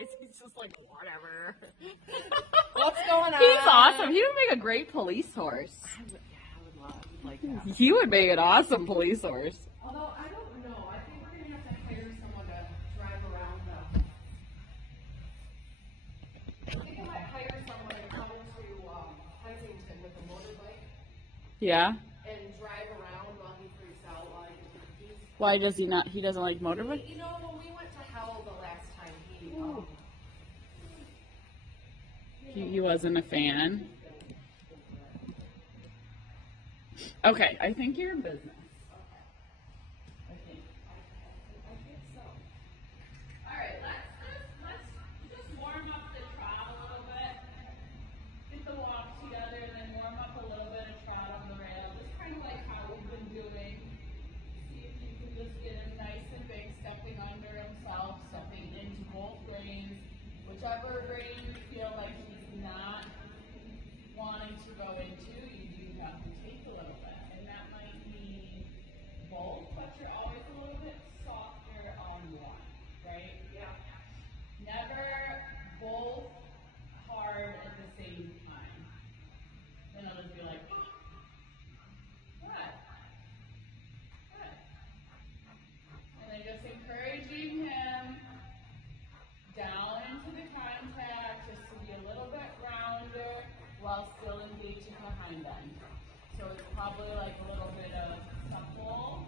eyes. He's just like, whatever. What's going on? He's awesome. He would make a great police horse. I would love like that. He would make an awesome police horse. Although, I don't know. I think we're going to have to hire someone to drive around the... I think I might hire someone to come to Huntington with a motorbike Yeah? and drive around while he freaks out while I get cookies. Why does he not? He doesn't like motorbike? You know, when we went to hell the last time, He wasn't a fan. Okay, I think you're in business. I think so. All right, let's just warm up the trot a little bit. Get the walk together, and then warm up a little bit of trot on the rail, just kind of like how we've been doing. See if you can just get him nice and big, stepping under himself, stepping into both reins. Whichever rein you feel like he's not wanting to go into, you do have to take a little bit. And that might mean both, but you're always a little bit softer on one, right? Yeah. Never both hard at the same time. Then it'll just be like, good. Good. And then just encouraging him down into the contact just to be a little bit rounder while still engaging behind them. So it's probably like a little bit of supple.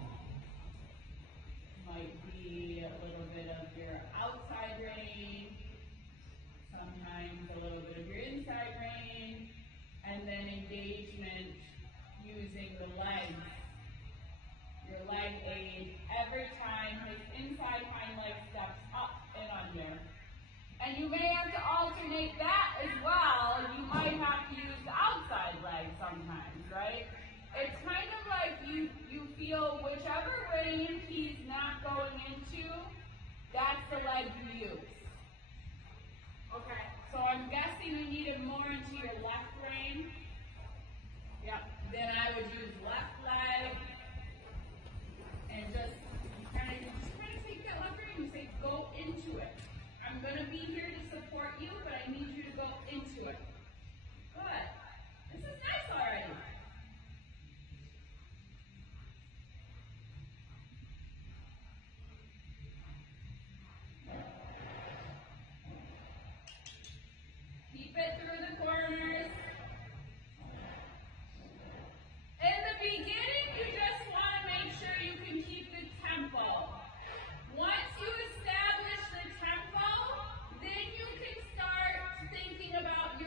Might be a little bit of your outside rein, sometimes a little bit of your inside rein, and then engagement using the legs, your leg aid, every time his inside hind leg steps up and under. And you may have to alternate that as well. You might have to use the outside leg sometimes, right? It's kind of like you feel whichever rein he's not going into, that's the leg you use. Okay. So I'm guessing you need it more into your left rein. Yep. Then I would use left leg and just kind of take that left rein and say, go into it. I'm going to be here to support you, but I need you to go into it. Good. This is nice already. Keep it through the corners. In the beginning, you just want to make sure you can keep the tempo. Once you establish the tempo, then you can start thinking about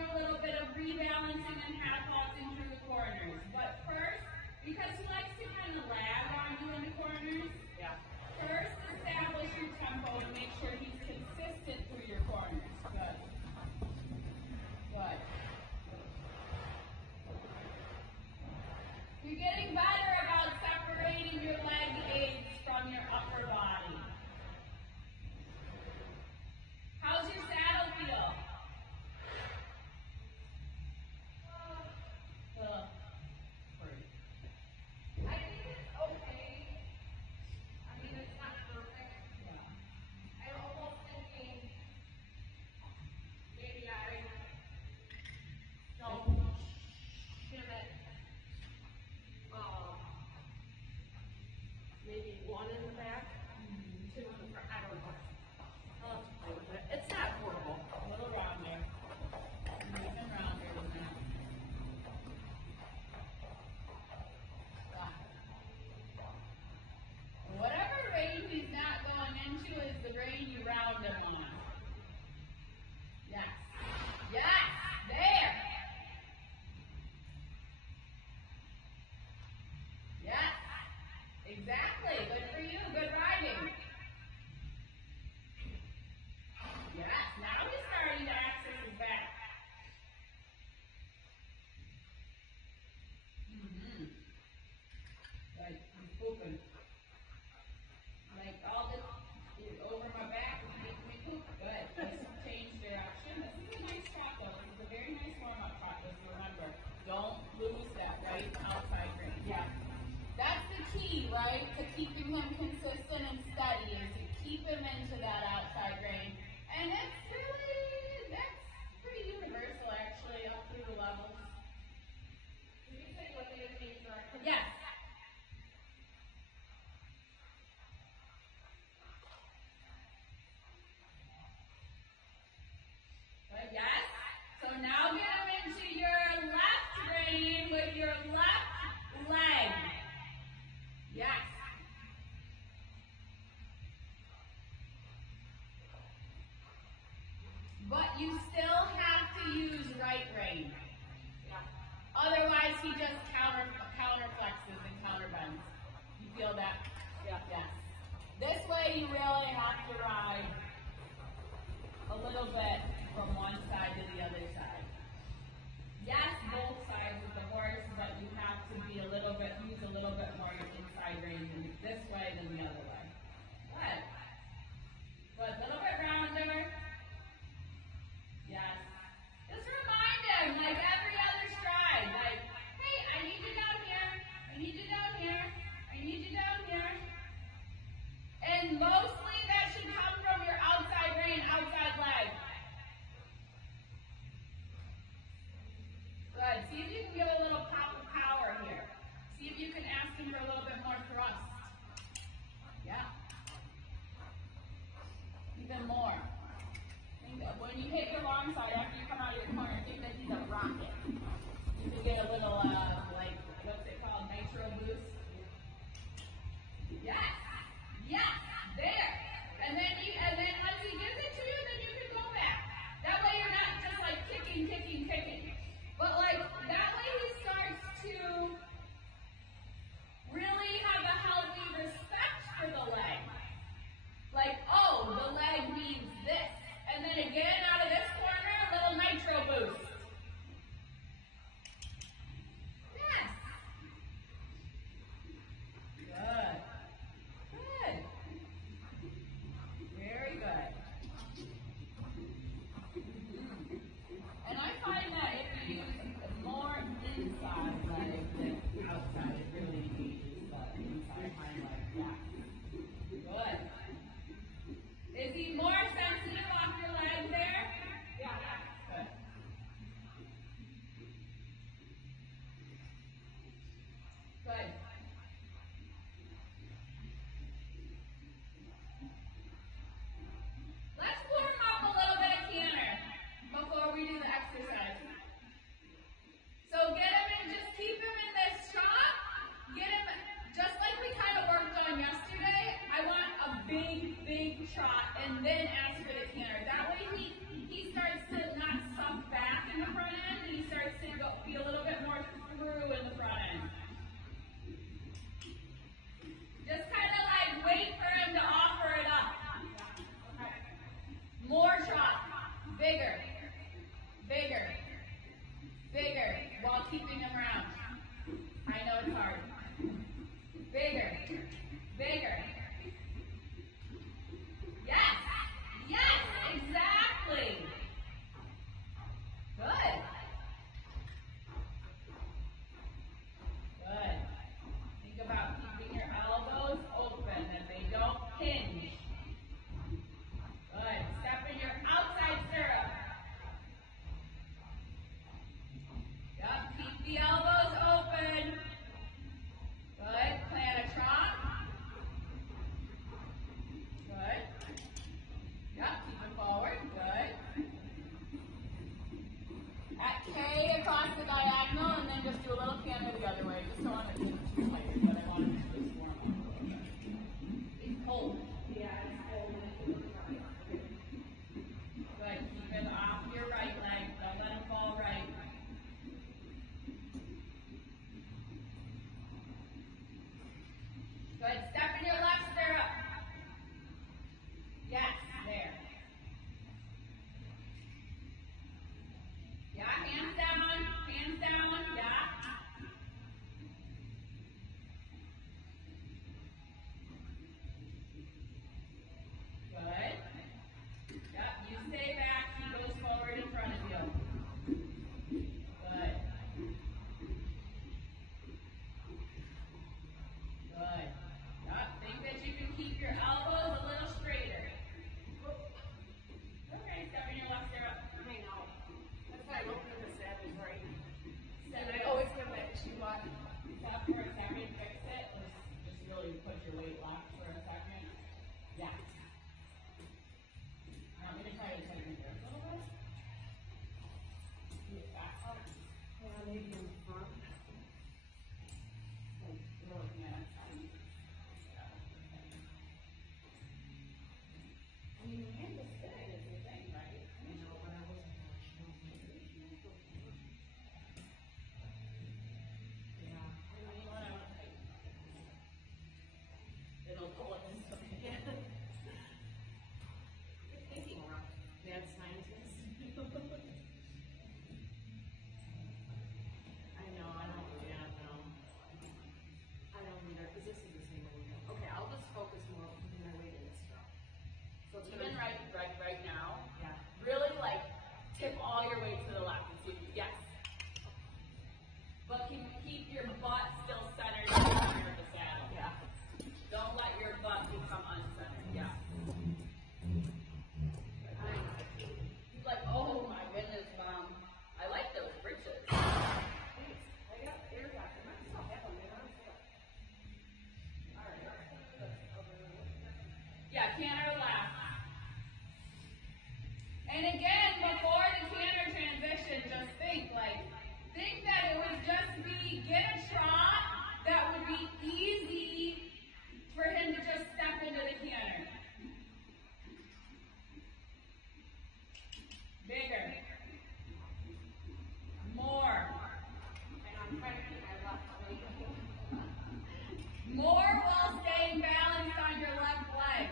but you still have to use right rein. Otherwise, he just counter flexes and counter bends. You feel that? Yeah. Yes. This way, you really have to ride a little bit from one side to the other side. Yes, both sides of the horse, but you have to be use a little bit more inside rein this way than the other way. Good. Good. A little bit rounder. Yes. Just remind him, like every other stride, like, hey, I need you down here. I need you down here. I need you down here. And mostly that should come from your outside rein, outside leg. Good. See if you can get a little pop of power here. See if you can ask him for a little bit more thrust. Yeah. Even more. Think of when you hit your long side after you come out of your corner, think that he's a rocket. You can get a little, like, what's it called, nitro boost. Yes. Yes. There. And then once he gives it to you, then you can go back. That way you're not just like kicking. But like, that way he starts to really have a healthy respect for the leg. Like, oh, the leg means this. And then again, out of this corner, a little pull-ups. Yeah. Good thinking, Rob. Mad scientist. I know, I don't either, because this is the same one. Okay, I'll just focus more on my weight in this stuff. So it's Even right now, yeah. really like tip all your weight to the left. Yes. But keep your butt still centered in the center of the saddle. Yeah. Don't let your butt become uncentered. Yeah. You're like, oh my goodness, Mom. I like those britches. Thanks. I got air back. I might still have them. They're on sale. All right. Yeah, canter left. And again, before the canter transition, just think that it would just be, get a trot that would be easy for him to just step into the canter. Bigger. More. And I'm trying to keep my left leg. More while staying balanced on your left leg.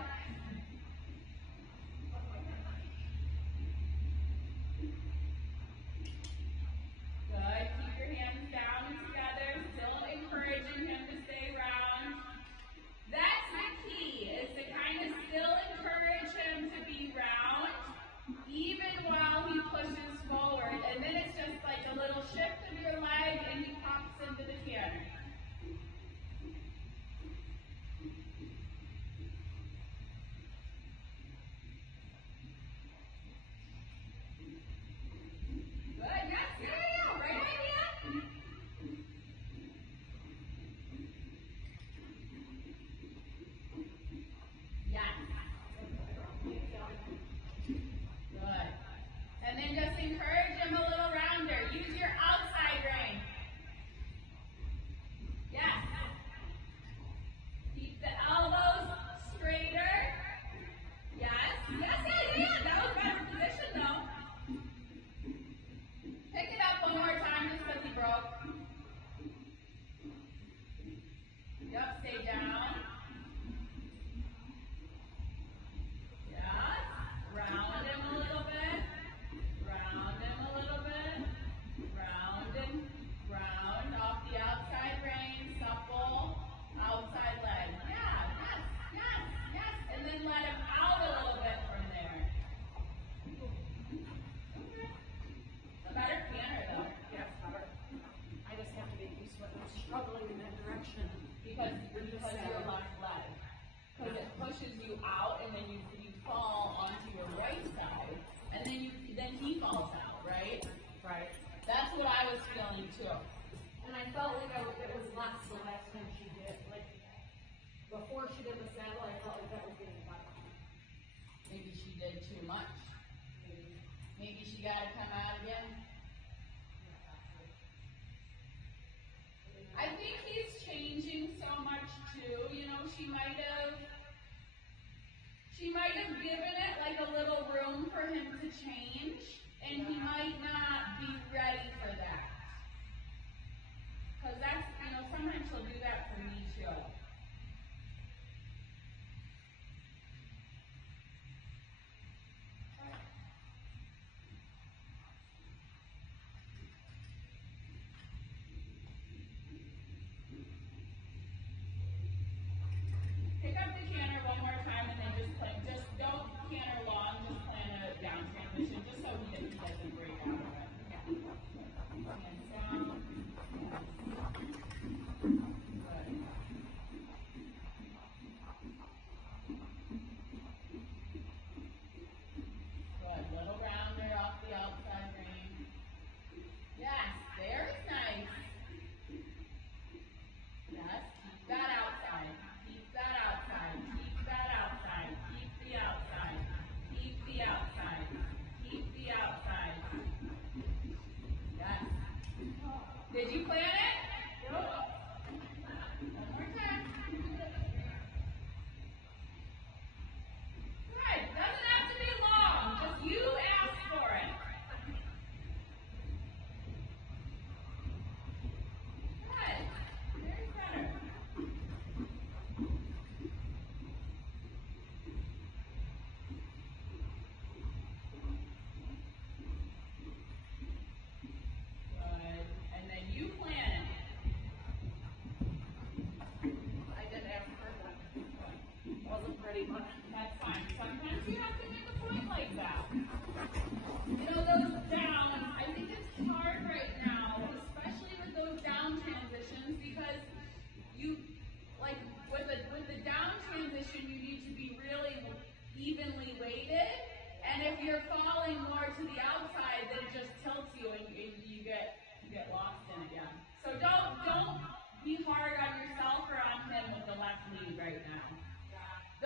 Good. Keep your hands down and together. Still encouraging him to stay round. That's the key, is to kind of still encourage him to be round, even while he pushes forward. And then it's just like a little shift of your leg and he pops into the canter. Good. Yes, yeah. Right idea. Yes. Good. And then just encourage him a little rounder. Use your outside rein. Yes. Keep the elbows straighter. Yes. Yes, yeah. That was better position though. Pick it up one more time just because he broke. Yep, stay down. Yes. Round him a little bit. Round him a little bit. Round him. Round off the outside rein. Supple. Outside leg. Yeah. Yes. Yes. Yes. And then let him out a little bit from there. Okay. A better canter though. Yes, better. I just have to get used to it. I'm struggling in that direction. Because your left leg. Because it pushes you out and then you fall onto your right side and then he falls out, right? Right. That's what I was feeling too. And I felt like it was less the last time she did. Like, before she did the saddle, I felt like that was getting better. Maybe she did too much. Maybe she got to come out again. I think he's changing so much too. You know, she might have given it like a little room for him to change, and he might not be ready for that. Because that's, sometimes she'll do that for me too. Pick up the canter one more time and then just don't canter long, just plan a down transition, just so he doesn't break out of it. Hands down. Good.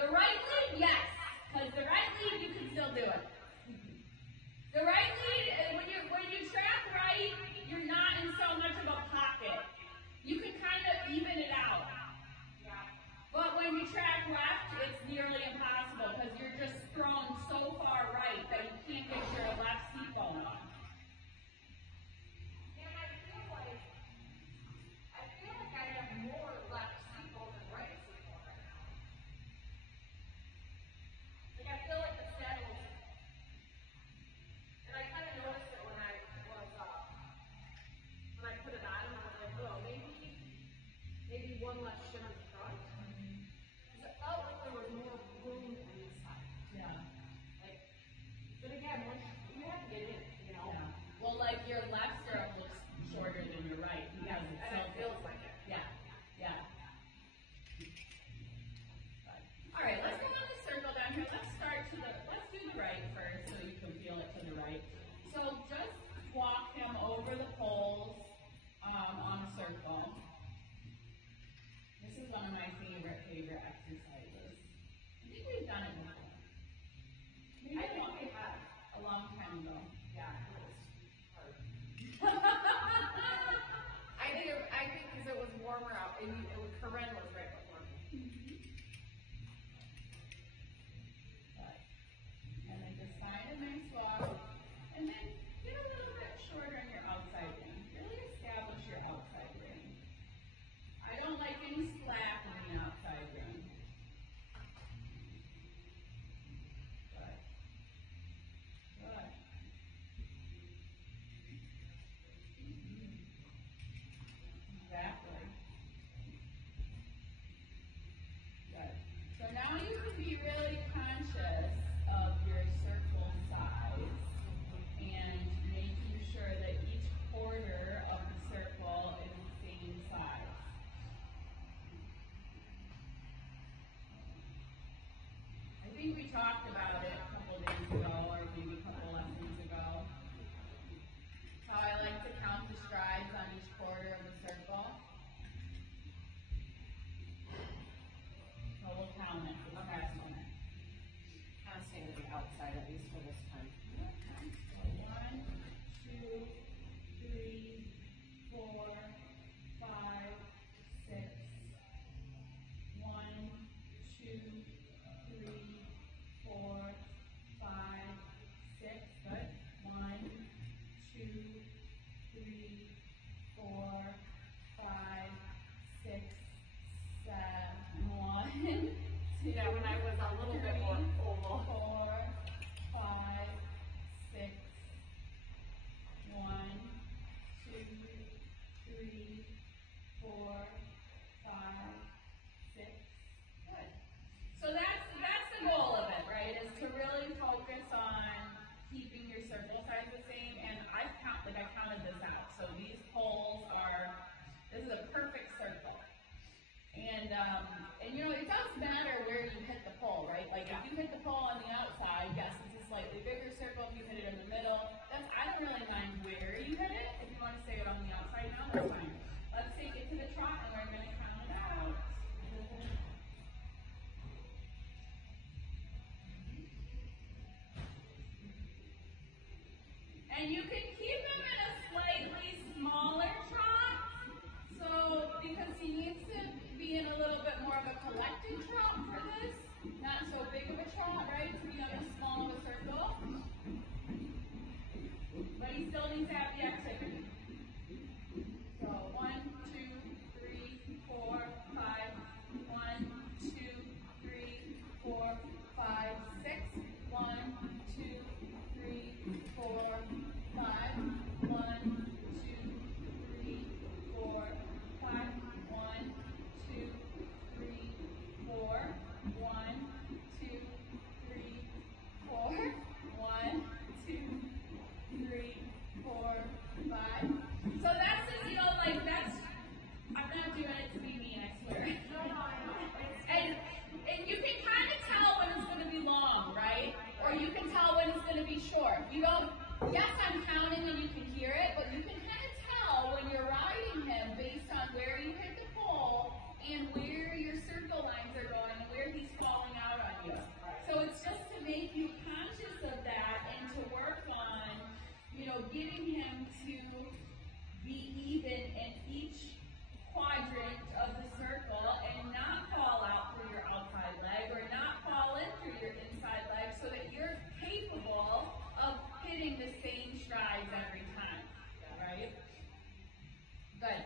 The right lead, yes, because the right lead, you can still do it. The right lead, when you track right, you're not in so much of a pocket. You can kind of even it out. But when you track left, it's nearly impossible because you're just thrown so far right that you can't get your left seat going on. And I feel like I have more left seatbelt than right seatbelt right now. Like I feel like the saddle, and I kind of noticed it when I put it on, and I was like, oh, maybe one less shit on the front. Because it felt like there was more room on this side. Yeah. Like, but again, once you have to get in, you know. Yeah. Well, like your left stirrup looks shorter than your right because it's And it feels like it. Yeah. Yeah. All right, let's go on the circle down here. Let's do the right first so you can feel it to the right. So just walk him over the poles on a circle. This is one of my favorite exercises. I think we've done it before. I think we have. A long time ago. Yeah, it was hard. I think because it was warmer out, and Corinne was right before me. And then just find a nice walk, and then get a little bit shorter on your outside ring. Really establish your outside ring. I don't like any slack on the outside ring. Good. Good. Exactly. Good. So now you can be really conscious of your circle size and making sure that each quarter of the circle is the same size. I think we talked about it a couple days ago or maybe a couple lessons ago. How I like to count the strides on each quarter of the circle. So we'll count it. Okay. Kind of staying to the outside at least for this time. So 1, 2, 3, 4, 5, 6. 1, 2, 3, 4, 5, 6. Good. 1, 2, 3, 4, 5, 6, 7. 1, 2. Yeah, when I was a little bit more oval. 4, 5, 6. 1, 2, 3, 4, 5, 6. Good. So that's the goal of it, right? Is to really focus on keeping your circle size the same. And I counted this out. So these poles this is a perfect circle. And you know, it does matter where you hit the pole, right? Like if you hit the pole on the outside, yes, it's a slightly bigger circle. If you hit it in the middle, I don't really mind where you hit it. If you want to say it on the outside now, that's fine. Let's take it to the trot and we're going to count it out. And you can keep him in a slightly smaller trot. So, because he needs to be in a little bit more of a collected trot for this. Not so big of a trot, right? To be on a small of a circle. But he still needs to have the activity. So 1, 2, 3, 4, 5. 1, 2, 3, 4, 5, 6. 1, 2, 3, 4, 5. 1, 2, 3, 4, 5. 1, 2, 3, 4. 1, 2, 3, 4. 1, 2, 3, 4, 5. So that's just, you know, like that's, I'm not doing it to be mean, I swear. And you can kind of tell when it's going to be long, right? Or you can tell when it's going to be short. You don't, yes, I'm counting and you can hear it, but you can kind of tell when you're riding him based on where you hit the pole and where your circle lines are going and where he's falling out hitting the same strides every time, right? Good.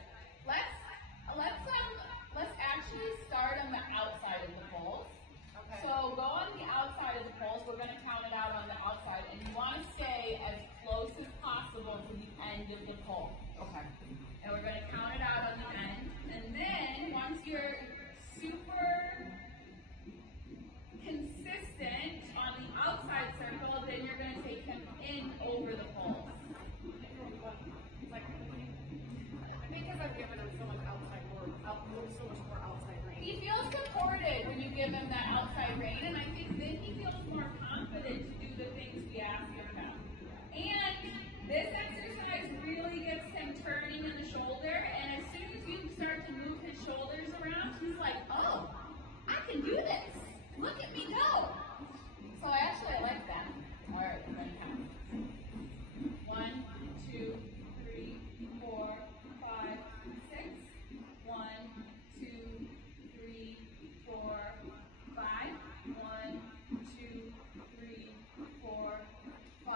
Let's actually start on the outside of the poles. Okay. So go on the outside of the poles. We're going to count it out on the outside, and you want to stay as close as possible to the end of the pole. Okay. And we're going to count it out on the end, and then once you're super consistent on the outside circle, then you're going to take him in over the poles. Like, I think because I've given him so much outside work, so much more outside range. He feels supported when you give him that outside rein, and I think then he feels more confident to do the things we ask him about. And this exercise really gets him turning in the shoulder, and as soon as you start to move his shoulders around, he's like, oh, I can do this. Look at me go. So actually, I like that. All right, we're going to count. 1, 2, 3, 4, 5, 6. 1, 2, 3, 4, 5. 1, 2, 3, 4, 5,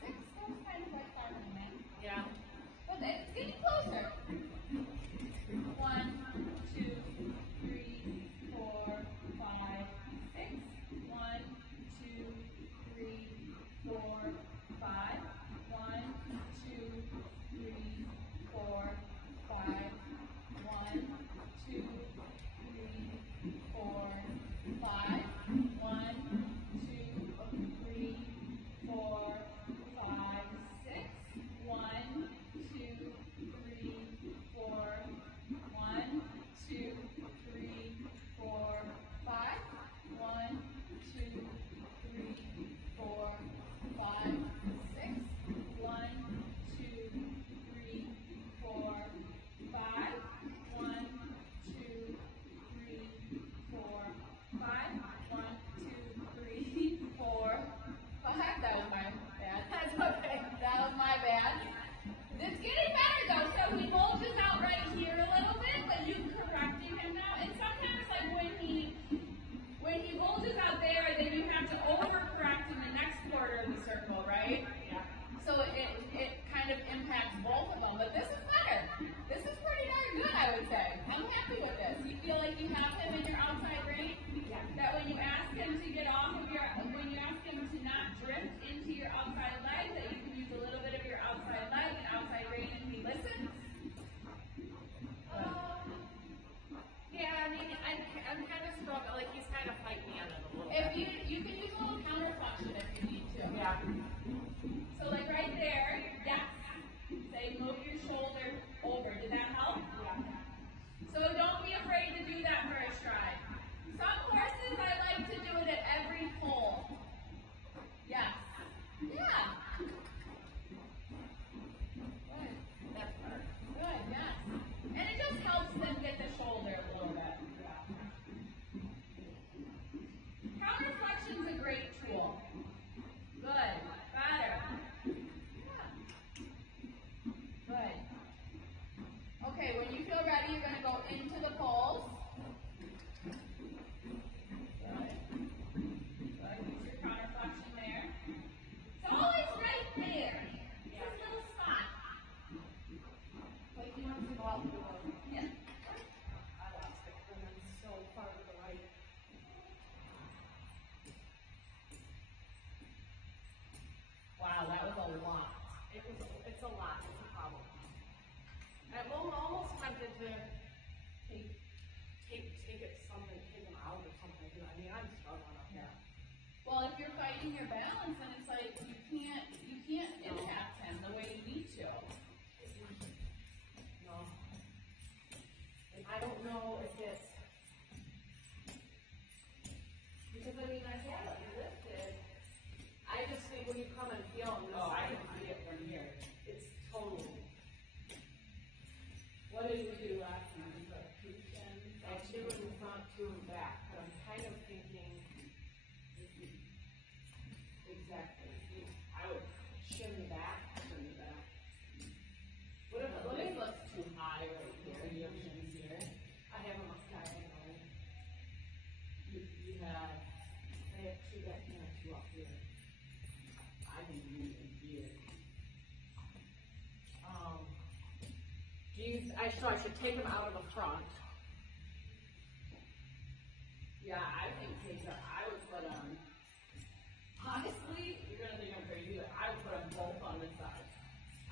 6. That was kind of like harmony, man. Yeah. Well, it's getting closer. 1, 2, 3, 4, 5, 6. 1, 2, 3, 4, 5. 1, 2, 3, 4, 5. 1, 2, 3, 4, 5. 1, 2, 3, 4, 5, 6. 1, 2, 3, 4. 1, 2, 3, 4, 5. 1, 2, 3, 4, 5, 6. 1, 2, 3, 4, 5. 1, 2, 3, 4, 5. 1, 2, 3, 4, 5. That was my bad. That's okay. That was my bad. It's getting better though. So he bulges out right here a little bit, but you're correcting him now. And sometimes, like when he bulges out there, then you have to overcorrect in the next quarter of the circle, right? Yeah. So it kind of impacts both of them. But this is better. This is pretty darn good, I would say. I'm happy with this. You feel like you have him in your outside range? Yeah. That when you ask him to get off of when you ask him to not drift into your outside leg, that you can use a little bit of your outside leg and outside rein, and he listens. Yeah, I mean, I'm kind of struggling. Like, he's kind of fighting me on it a little If bit. you can use a little counter flexion if you need to. Yeah. So like right there, yes. Say move your shoulder over. Did that help? Yeah. So don't be afraid to do that for a stride. Some horses I like to do it at every pole. Yes. Yeah. Good. That's better. Good, yes. And it just helps them get the shoulder a little bit. Counter flexion's a great tool. Good. Better. Yeah. Good. Okay, when you feel ready, you're going to go into the poles. Good. Good. Use your counter flexion there. It's always right there. It's this little spot. Like, he wants to go out the door. Yeah. I lost it, and then so far to the right. Wow, that was a lot. It's a lot. It's a problem. I'm almost tempted to take it something, take him out or something. I mean, I'm struggling up here. Well, if you're fighting your balance, then it's like you can't impact him the way you need to. No. And I don't know if it's because I mean I had it lifted. I just think when you come and feel on this I side, can see it from here. it's totally. What did we do last time? We put two shins. Like 2 in front, 2 in back. But I'm kind of thinking exactly. I would shim the back. What if Well, it looks too high right here. You have shins here. I have them up diagonally? You have. I have 2 back and 2 up here. I think you need a few So I should take them out of the front. Yeah, I think I would put them, honestly, you're going to think I'm crazy, but I would put them both on this side.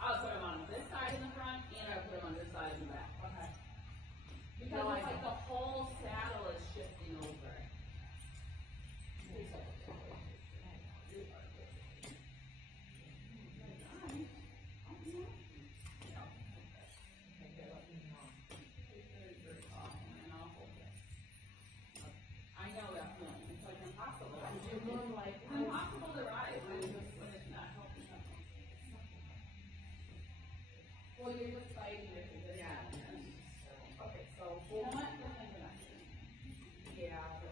I would put them on this side in the front, and I would put them on this side in the back. Okay. Because No, it's like the whole saddle is shifting over. I know that feeling. It's like impossible. It's impossible to rise when it's not helping them. Well, you're just fighting your position. Yeah. Okay, so You know what? Pretend we're not doing it. yeah.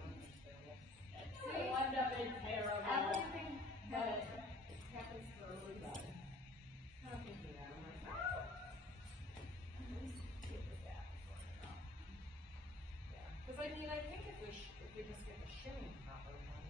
So you end up in terrible. Everything But happens for a reason. I'm thinking that. I'm like, because I mean, I think if we just get the shimmy proper one.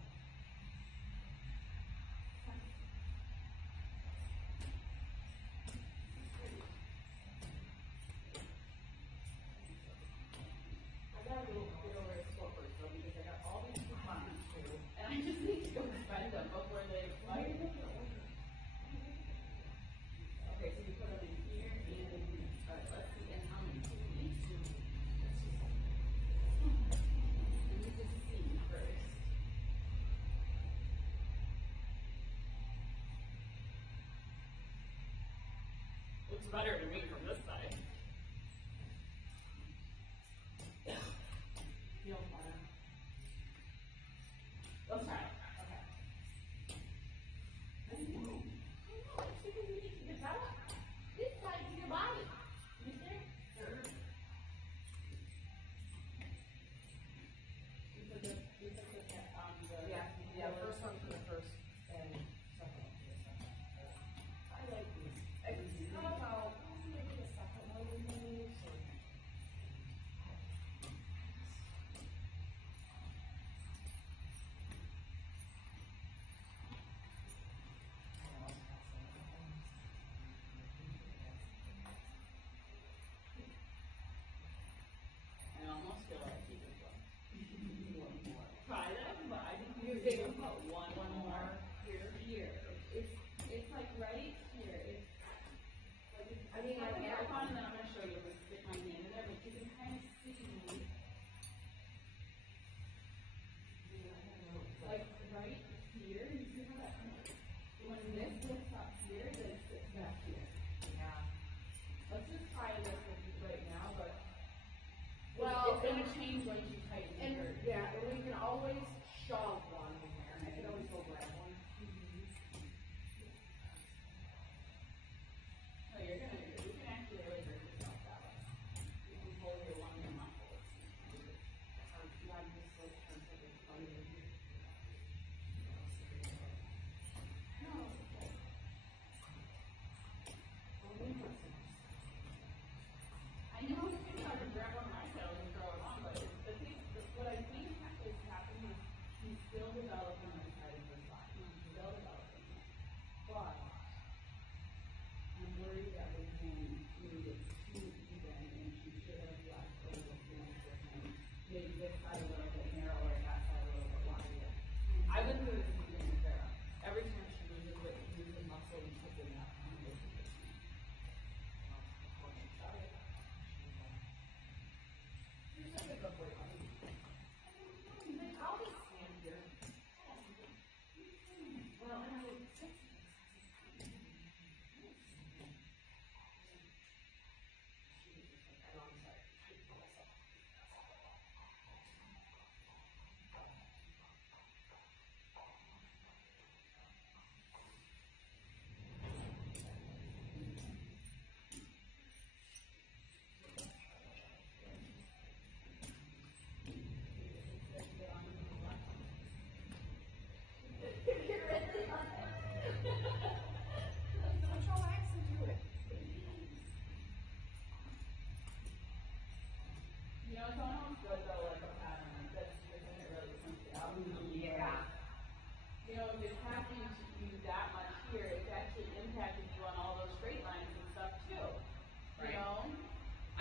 I gotta go get over to Scorpers though, because I got all these coupons too. And I just need to go spend them before they expire. Okay, so you put them in here and in here. Alright, let's see. And how many do we need? We need to see first. Looks better to me from this side. Feels better. Let's try it. Okay. I know. It's because you need to develop this side of your body. You see? Sure. You put the Yeah, first one for the first and second one for the second. I like these. How about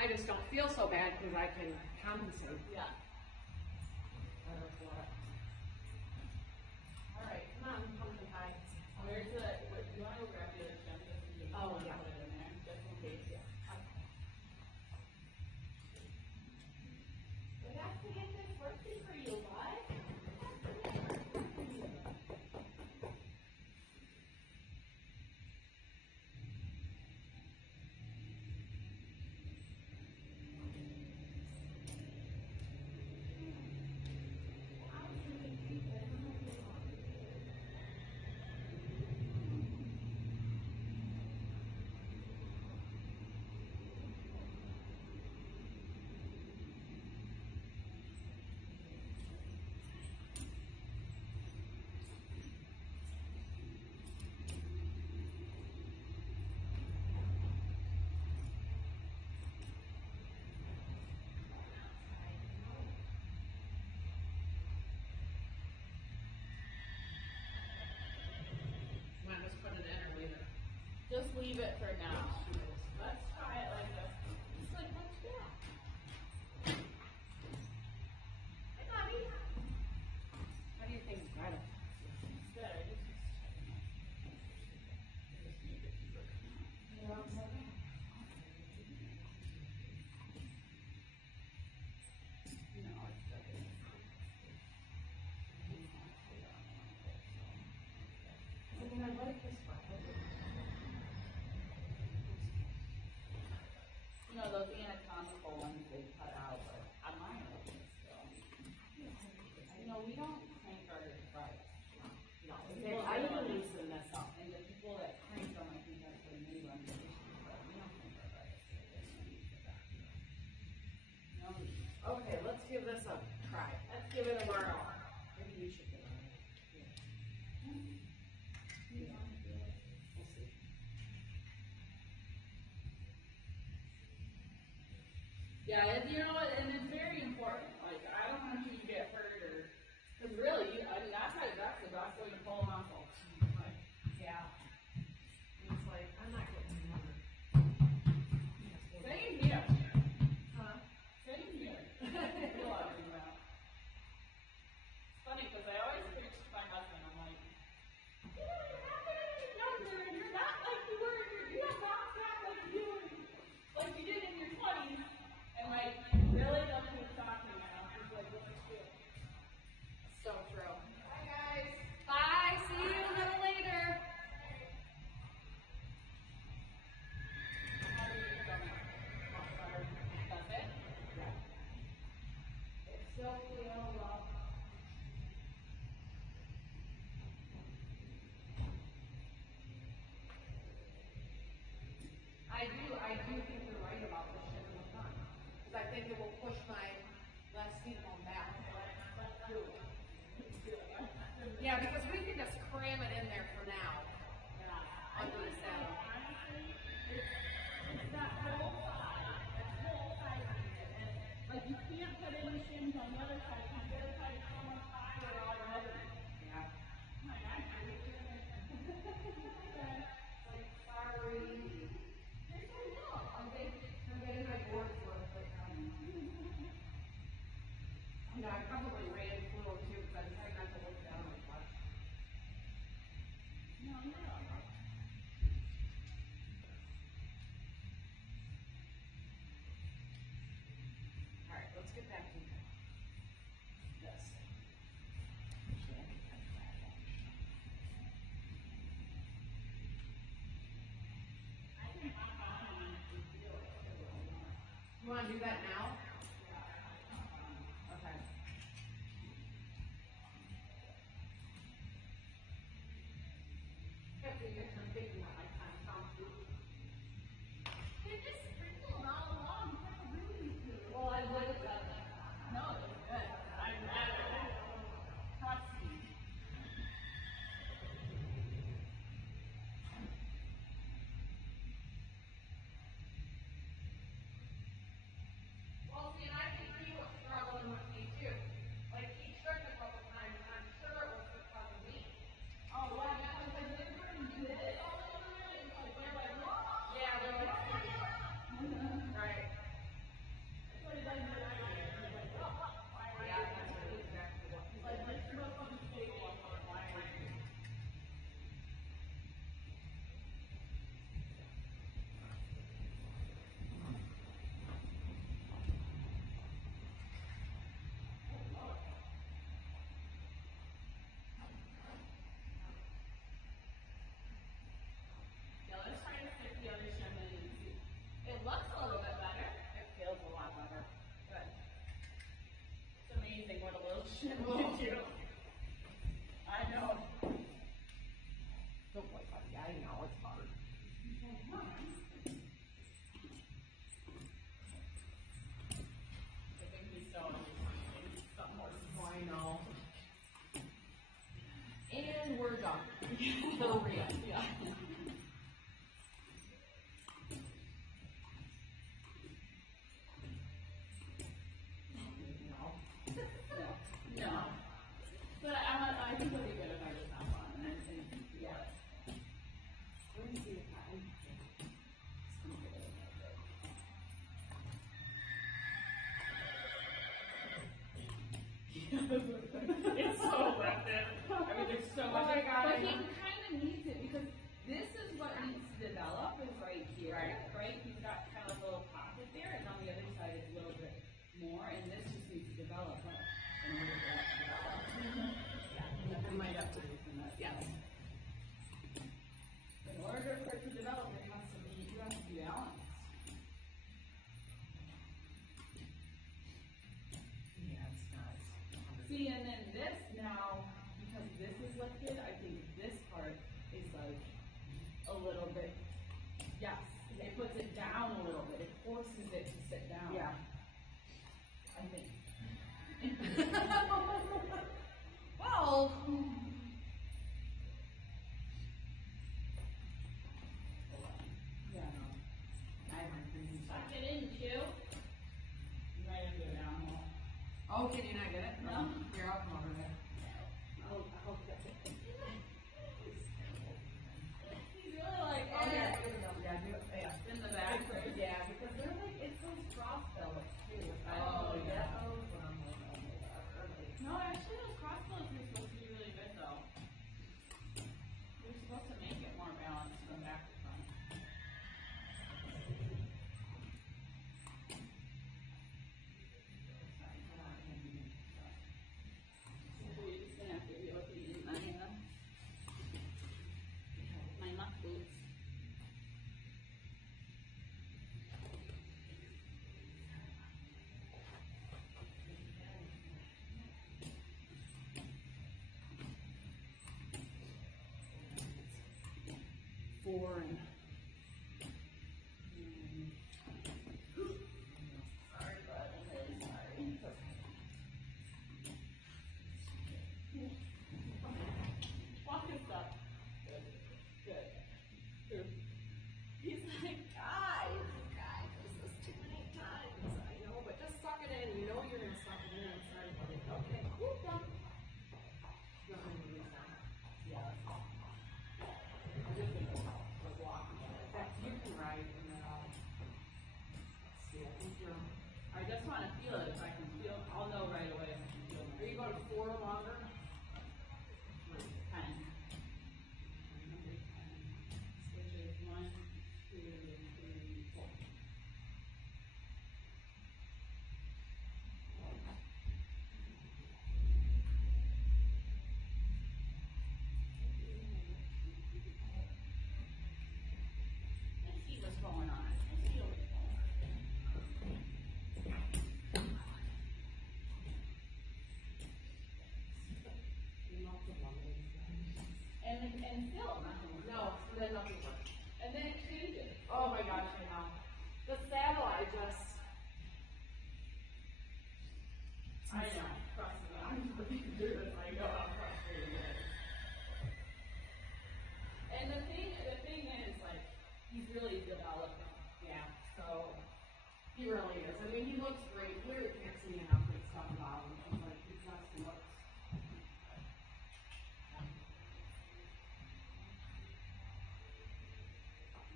I just don't feel so bad because I can compensate. Yeah. Better for it. All right, come on, pumpkin pie. Where's the, you want to go grab the other stuff just in case? Oh, yeah. Put it in there, just in case, yeah. We have to get this working for you, bud. Come on, just put it in or leave it. Just leave it for now. Let's try it like this. Just like, let's do it. Hey, Bobby. How do you think it's better? It's good. I just need it. No, it's good. I mean, I like this one. You know, those anatomical ones they cut out, but I mine like this still. You know, we don't crank our rice. No, I even loosen this up. And the people that crank them, I think that's what made them issues, but we don't crank our rice. No, Okay, let's give this a try. Let's give it a whirl. Maybe you should get on it. Yeah. We'll see. yeah, and you know, and it's very important. Like, I don't want you to get hurt or, because really, I mean, that's the best way to pull a muscle. Like, Yeah. It's like, I'm not getting hammered. same here. Huh? Same here. Realizing that. It's funny because I always preach to my husband. I'm like, you know, you're not getting any younger, and you're not like you were. You have not fat like you were, like you did in your 20s. And like, really, that's what he's talking about. He's like, look at you. So true. Bye, guys. Bye. See you a little later. How do you come out? Much better. That's it? Yeah. It's so clear, well. I do think you're right about the shit in the front. Because I think it will push my left seat bone back. Yeah, because we can just cram it in there for now. Under the saddle. Honestly, it's that whole side. That whole side. And, like, you can't put any shims on the other side because the other side is so much higher already. Yeah. Oh my gosh, you're doing it. Like, sorry. There's no milk. I'm getting my boards work, but you know, I probably ran through them too because I decided not to look down as much. No, you're all right. All right, let's get back to this. I can hop on and feel it a little more. You want to do that now? Okay. After you get some thinking that I kind of sound food. They just sprinkled all along. It's like a really good. Well, I would have done that. No, it's good. I'm glad I did. Trust me. Did you? I know. Don't worry about it. I know it's hard. I think he's still understanding some horses. I know. And we're done. For real. Yeah. No. But I think it'll be good if I just have fun and yeah. Let me see if I It's so worth it. I mean, there's so much. Oh my God, But I he know. kind of needs it because this is what needs to develop is right here, right? He's got kind of a little pocket there, and on the other side it's a little bit more, and this just needs to develop in order for that to develop. I might have to do that. Yes. In order for it to develop, it has to be, you have to be balanced. Yeah, it's not. See, and then this now, because this is lifted, I think this part is like a little bit, yes, it puts it down a little bit. It forces it to sit down. Yeah. I think. Well. Yeah. I might bring you Suck it in, Chew. You might have to go down more. Oh, can you not get it? No. Here, I'll come over there. I'll get it. He's really like, Oh, yeah, do it. Yeah. in the back. Yeah, because they're like, it's those cross belts too. I Oh, don't really yeah. get those when I'm like, oh my God, early. No, actually those crossbows are supposed to be really good though. You're supposed to make it more balanced from back to front. So you're just gonna have to deal with me in my muck boots. Foreign. Sorry, bud. I'm really sorry. Walk this up. Good. Good. Good. He's like, Guys, this is too many times. I know, but just suck it in. You know you're gonna suck it in. I'm sorry, buddy. Okay, cool, done. You want me to lose now? yeah. I'm just gonna go walk. In fact, you can ride and then let's see, I think you're, I just want to feel it. If I can feel, I'll know right away if I can feel are you going 4 longer? 10. Which is 1, 2, 3, 4. I see what's going on. I see what's going on. Lots of lemons. And still nothing. No, then nothing works. And then it changes. Oh my gosh, I know. The saddle, I just. I know. Trust me. I'm looking to do this. I know how frustrating it is. And the thing is, like, he's really developing. Yeah, so he really is. I mean, he looks great. You really can't see enough good stuff about him. He's like, he just looks.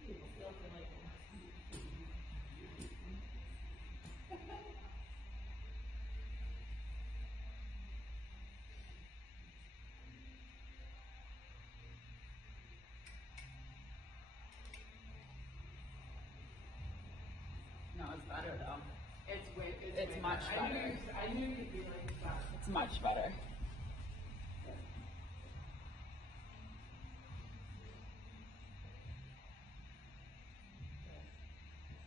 People still feel like no, it's better though. It's way much better. I knew you'd be like that. It's much better.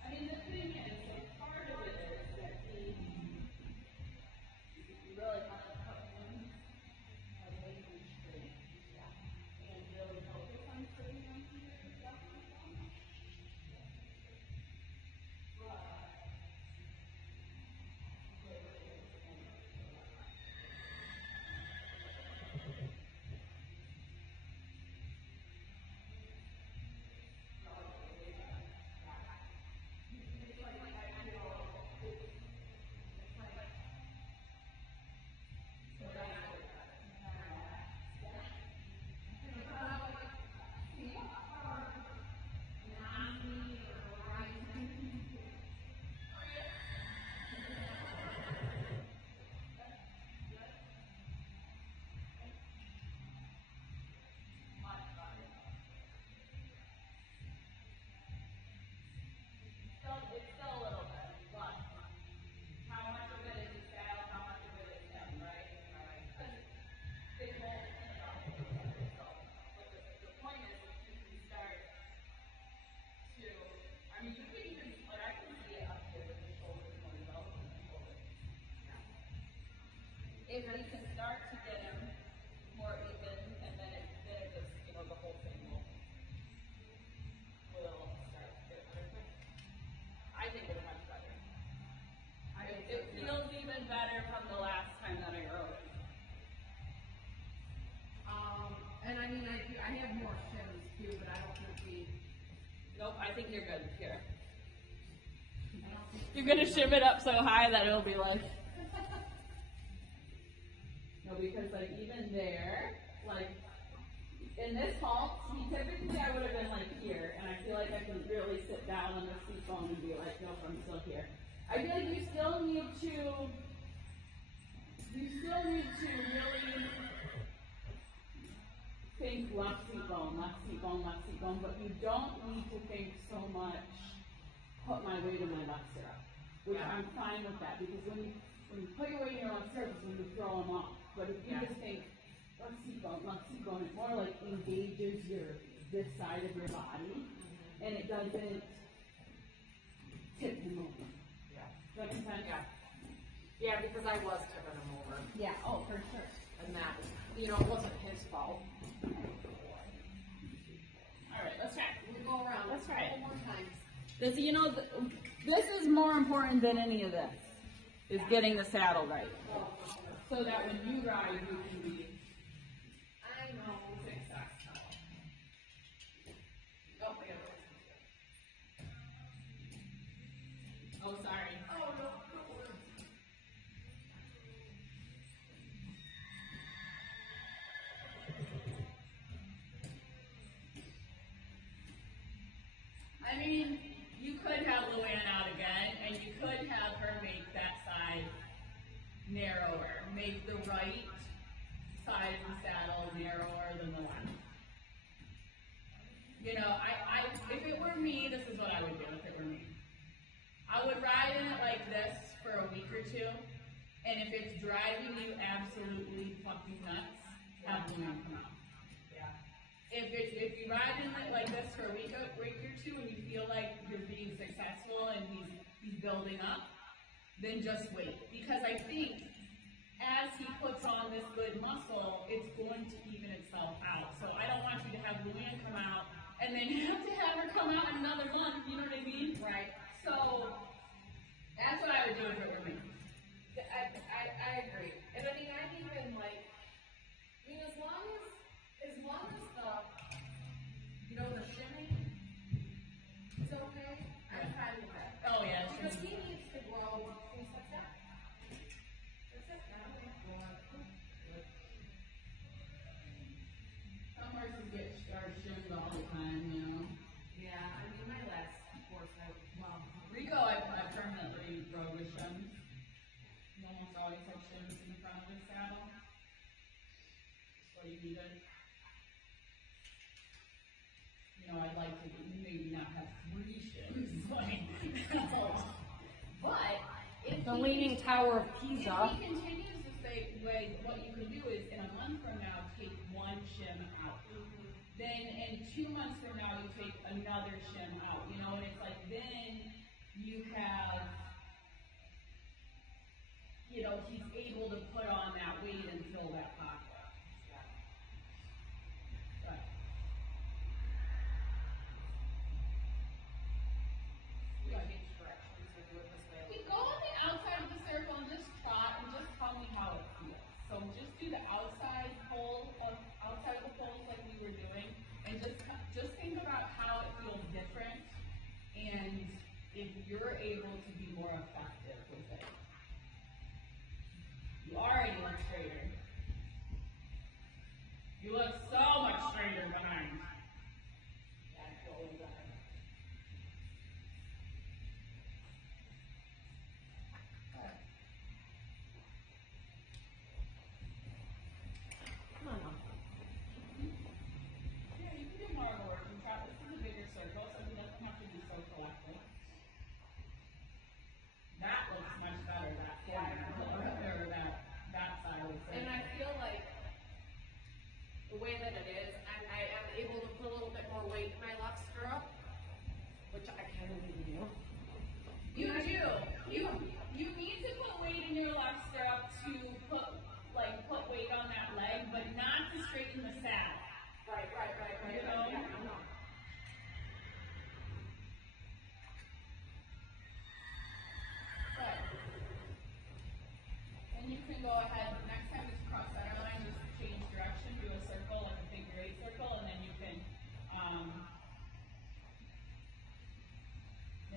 I mean, the thing is, like, part of it is that he really kind of Nope, I think you're good here. You're gonna shim it up so high that it'll be like. No, because like even there, like in this halt, see, typically I would have been like here, and I feel like I can really sit down on the seat bone and be like, nope, I'm still here. I feel like you still need to really think left seat bone, left seat bone, left seat bone, but you don't need to think so much, put my weight in my left stirrup, which I'm fine with that, because when you put your weight in your left stirrup, it's when you throw them off. But if you just think, left seat bone, it more like engages this side of your body, and it doesn't tip them over. Yeah. Does that make sense? Yeah. Yeah, because I was tipping him over. Yeah, oh, for sure. And that, you know, it wasn't his fault. All right, let's try. We go around. Let's try it. One more time. This, you know, this is more important than any of this, is getting the saddle right. So that when you ride, you can be successful. Oh, I got it. Oh, sorry. Oh, no. I mean, you could have Luann out again, and you could have her make that side narrower. Make the right side of the saddle narrower than the left. You know, if it were me, this is what I would do if it were me. I would ride in it like this for a week or two, and if it's driving you absolutely fucking nuts, have Luann come out. If you ride in it like this for a week or two and you feel like you're being successful and he's building up, then just wait. Because I think as he puts on this good muscle, it's going to even itself out. So I don't want you to have Luann come out and then you have to have her come out in another month, you know what I mean? Right. So that's what I would do if it were me. I agree. And I mean, I'd even like, as long as the, you know, the shimmy is okay, I'm fine with that. Oh yeah, Because he needs to grow things like that. That's it. Now we go on. Some horses are shimmed all the time, you know. Yeah, I mean, my last horse, Rico, I permanently rode with shims. He almost always had shims in the front of his saddle. That's what he needed. You know, I'd like to maybe not have 3 shims, but if the Leaning Tower of Pisa. If he continues the same way, what you can do is in a month from now, take 1 shim out. Then in 2 months from now, you take another shim out, you know, and it's like then you have, you know, he's able to put on that weight and fill that pocket. But, we go on the outside of the circle and just trot and just tell me how it feels. So just do the outside of the poles like we were doing, and just think about how it feels different, and if you're able to be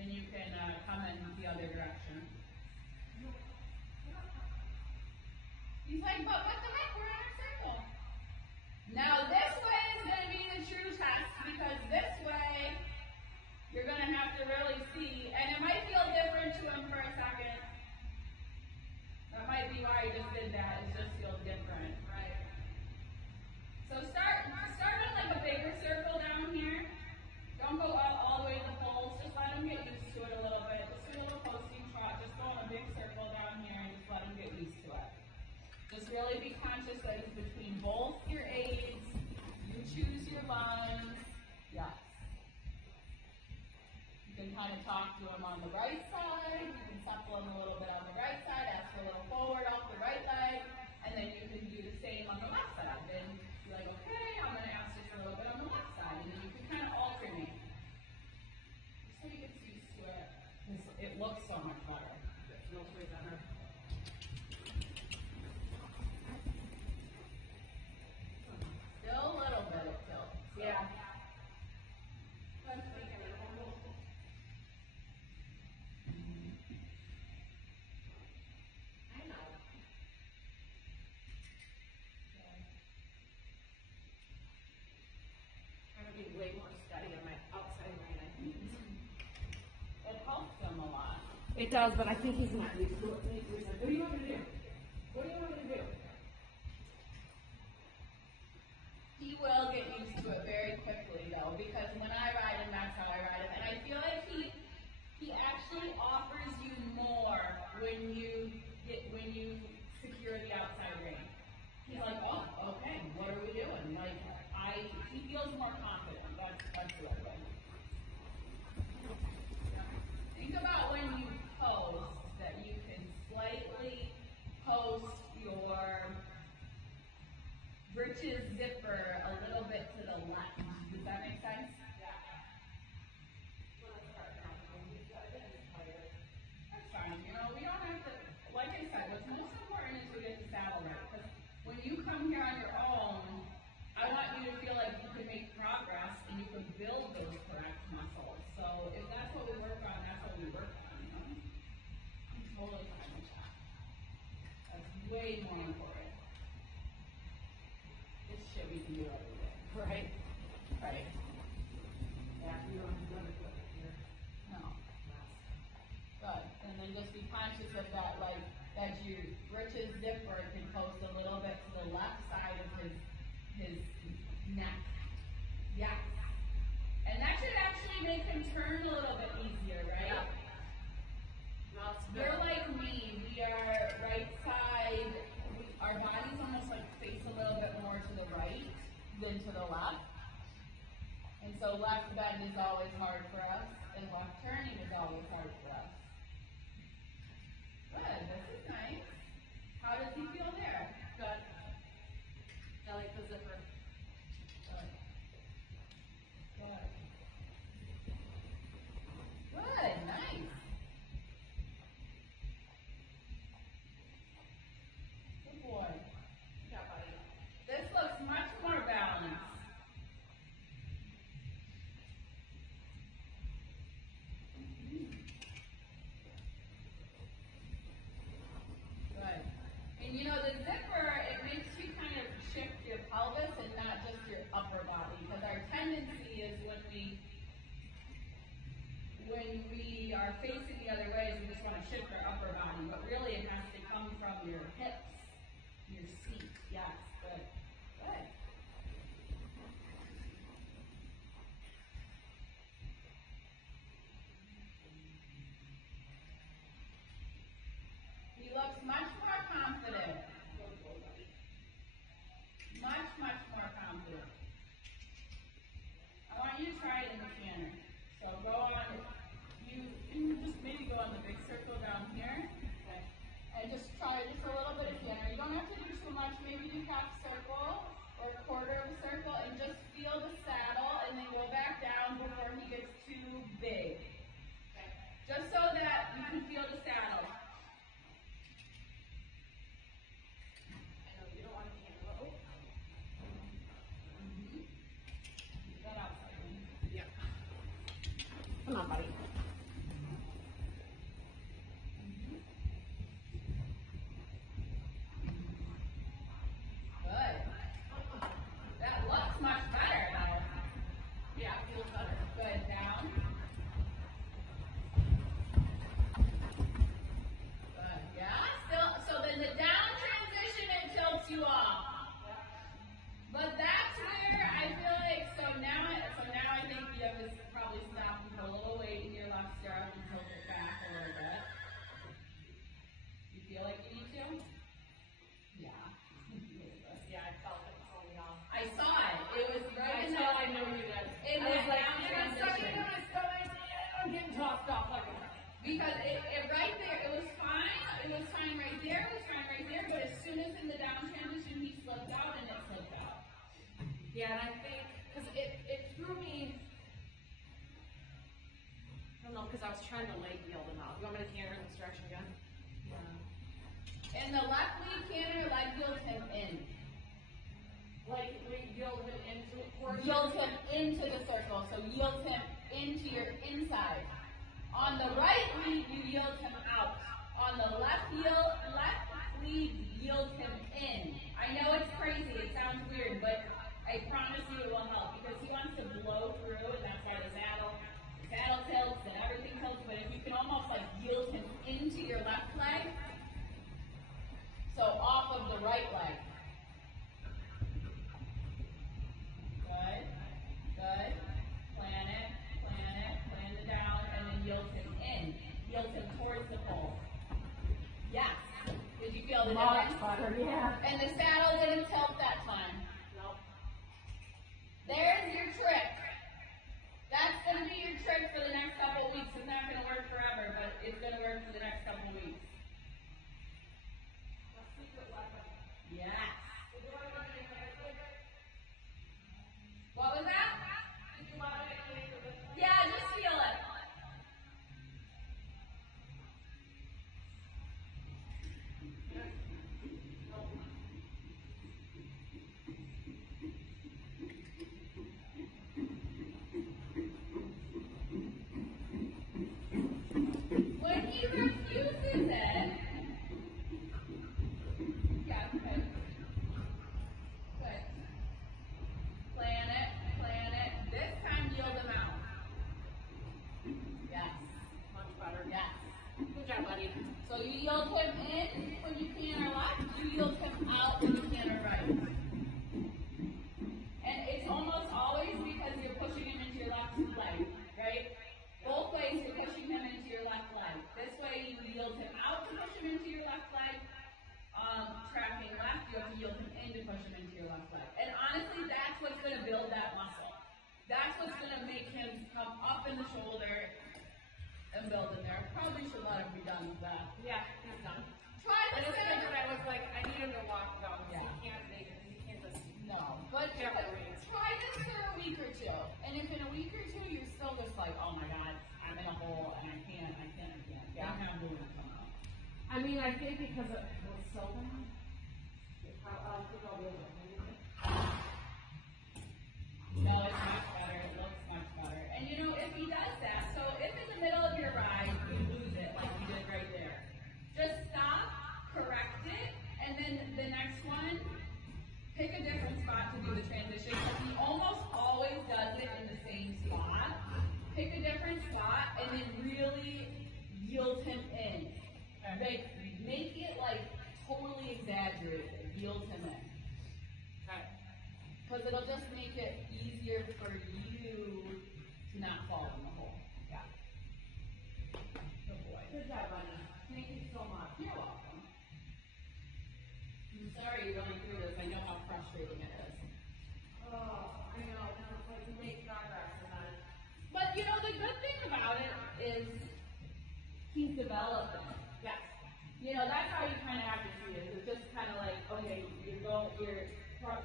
then you can come in the other direction. He's like, but what the heck, we're in a circle. Now this way is going to be the true test, because this way you're going to have to really see, and it might feel different to him for a second. That might be why he just did that, it just feels different. Right. So start on like a bigger circle down here. Don't go all the way to the poles, just let him get used to it a little bit. Just do a little posting trot, just go in a big circle down here and just let him get used to it. Just really be conscious that it's between both your aids. You choose your lines. Yes. You can kind of talk to him on the right side. You can supple him a little bit on the right side. Ask for a little forward off the right leg. And then you can do the same on the left side. Then you're like, okay, I'm going to ask just a little bit on the left side. And then you can kind of alternate. Just so he gets used to it. Because it looks so much better. It feels way better. Still a little bit of tilt. Yeah. I know. I'm going to be way more steady on my outside line, I think. It helps him a lot. It does, but I think he's not used to it. He's like, what do you want me to do? What do you want me to do? He will get used to it very quickly though, because when I ride him, that's how I ride him. And I feel like he actually offers you more when you secure the outside rein. He's like, oh, okay, what are we doing? Like he feels more confident. That's the right way. Think about when you post that you can slightly post your britches zipper a little bit to the left. Does that make sense? Yeah. That's fine. You know, we don't have to, like I said, what's most important is we get the saddle right. Because when you come here on your own, I want you to feel like you can make progress and you can build those correct muscles. So if that's what we work on, that's what we work on, you know? I'm totally fine with that. That's way more important. It's shit we can do every day. Right. Right? Yeah, you don't have to go to here. No. Good. And then just be conscious of that, like, that your britches zipper can post a little bit to the left side of his neck. Yes. And that should actually make him turn a little bit easier, right? Yeah. Now it's You're like me. We are right side. Our bodies almost like face a little bit more to the right than to the left. And so left bend is always hard for us, and left turning is always hard for us. Good, this is nice. How does he feel there? good. I like the zipper. Good. Good. Good, nice. Good boy. Yeah, buddy. This looks much more balanced. Good. And you know, the zipper, it makes you kind of shift your pelvis and not just your upper body. Because our tendency is when we are facing the other way, is we just want to shift our upper body. But really it has to come from your hips, your seat. Yes, good. Good. He looks much more confident. Much, much more confident. I want you to try it in the canter. So go on, you can just maybe go on the big circle down here. Okay. And just try just a little bit of canter. You don't have to do too much, maybe do half circle or a quarter of a circle and just feel the saddle and then go back down before he gets too big. Okay. Just so that you can feel the saddle. I know you don't want to be in a row. That outside one. Yeah. Come on, buddy. Because it right there, it was fine right there, but as soon as in the down transition, he slipped out and it slipped out. Yeah, and I think, because it threw me, I don't know, because I was trying to leg yield him out. You want me to canter in this direction again? Yeah. And the left lead canter, leg yield him in. Like, we yield him into portion? Yield him into the circle, so yield him into your inside. On the right lead, you yield him out. On the left lead, yield him in. I know it's crazy, it sounds weird, but I promise you it will help because he wants to blow through, and that's why the saddle tilts and everything tilts. But if you can almost like yield him into your left leg, so off of the right leg. Good, good. Plan it down, and then yield him in. Yield him towards the pole. Yes. Did you feel the difference? Butter, yeah. And the saddle didn't tilt that time. Nope. There's your trick. That's going to be your trick for the next couple of weeks. It's not going to work forever, but it's going to work for the next couple of weeks. Yes. What was that? Yeah, just feel it. When he refuses it, yeah, good. Good. Plan it. This time yield him out. Yes. Much better. Yes. Good job, buddy. So you yield him in when you canter left, you yield him out when you canter right. And it's almost always because you're pushing him into your left leg, right? Both ways you're pushing him into your left leg. This way you yield him out to push him into your left leg. Tracking left, you have to yield him in to push him into your left leg. And honestly, that's what's going to build that muscle. That's what's going to make him come up in the shoulder and build in there. Probably should let him be done with that. Yeah, he's done. Try I this just out. figured I was like, I need him to walk though. Yeah. He can't make it. He can't just. No, but try this for a week or two. And if in a week or two you're still just like, oh my God, I'm in a hole and I can't. Yeah. Then have movement come up. I mean, I think because it was so bad. I think I'll be able to handle it. No, it's much better. It looks much better. And you know, if he does that, so if in the middle of your ride you lose it, like you did right there, just stop, correct it, and then the next one, pick a different spot to do the transition, because he almost always does it in the same spot. Pick a different spot, and then really yield him in. Like, make it like totally exaggerated. Yield him in. Okay. Because it'll just make it easier for you to not fall in the hole. Yeah. Good boy. Good job, buddy. Thank you so much. You're welcome. I'm sorry you're going through this. I know how frustrating it is. Oh, I know. It's like you make progress and then. But you know, the good thing about it is he's developing. Yes. You know, that's how you kind of have to see it. It's just kind of like, okay, you're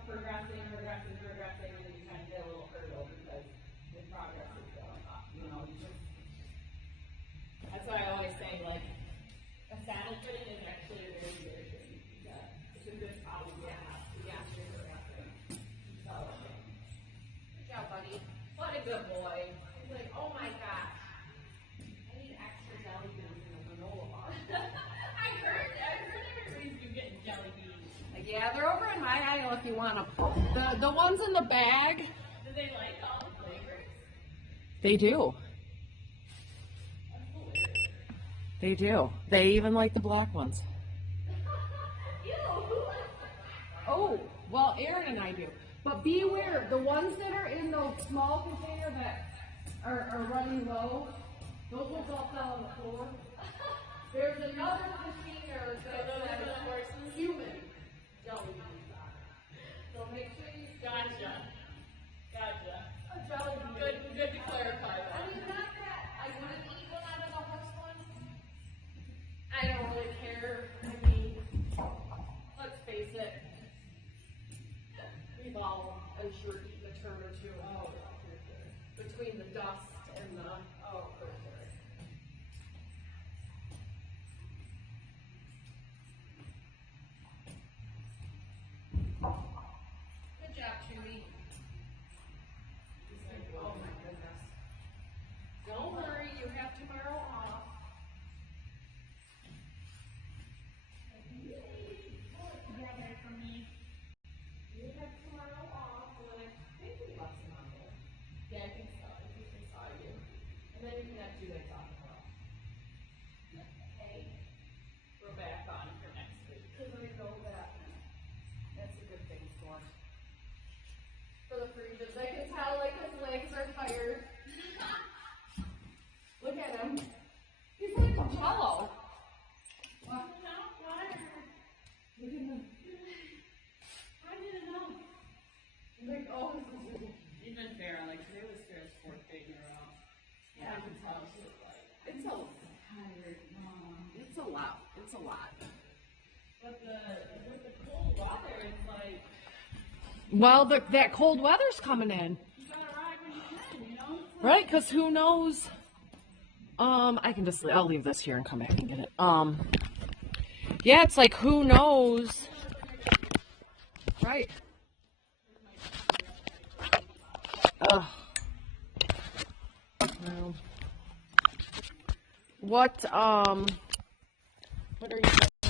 progressing, and then you kind of get a little hurdle because the progress is going up. You know, that's why I always say, like, a saddle fitting is actually a very good thing. Yeah, it's a good problem to have. Yeah. Developing. Good job, buddy. What a good boy. He's like, oh my gosh. I need extra jelly beans in the granola bar. I heard everybody's been getting jelly beans. Yeah, they're over in my aisle if you want them. The ones in the bag. Do they like all the flavors? They do. That's hilarious. They do. They even like the black ones. Ew, who likes that? Oh, well, Aaron and I do. But beware, the ones that are in those small container that are running low, those ones all fell on the floor. There's another container that says human jelly beans on it. So make sure you Gotcha. a jelly bean. Good to clarify I that. mean, not that I wouldn't eat one out of the horse one, It's a lot. But with the cold water, it's like, Well, that cold weather's coming in. you gotta ride when you can, you know? Right, because who knows? I can just, I'll leave this here and come back and get it. Yeah, it's like, who knows? Right. Ugh. Well, what are you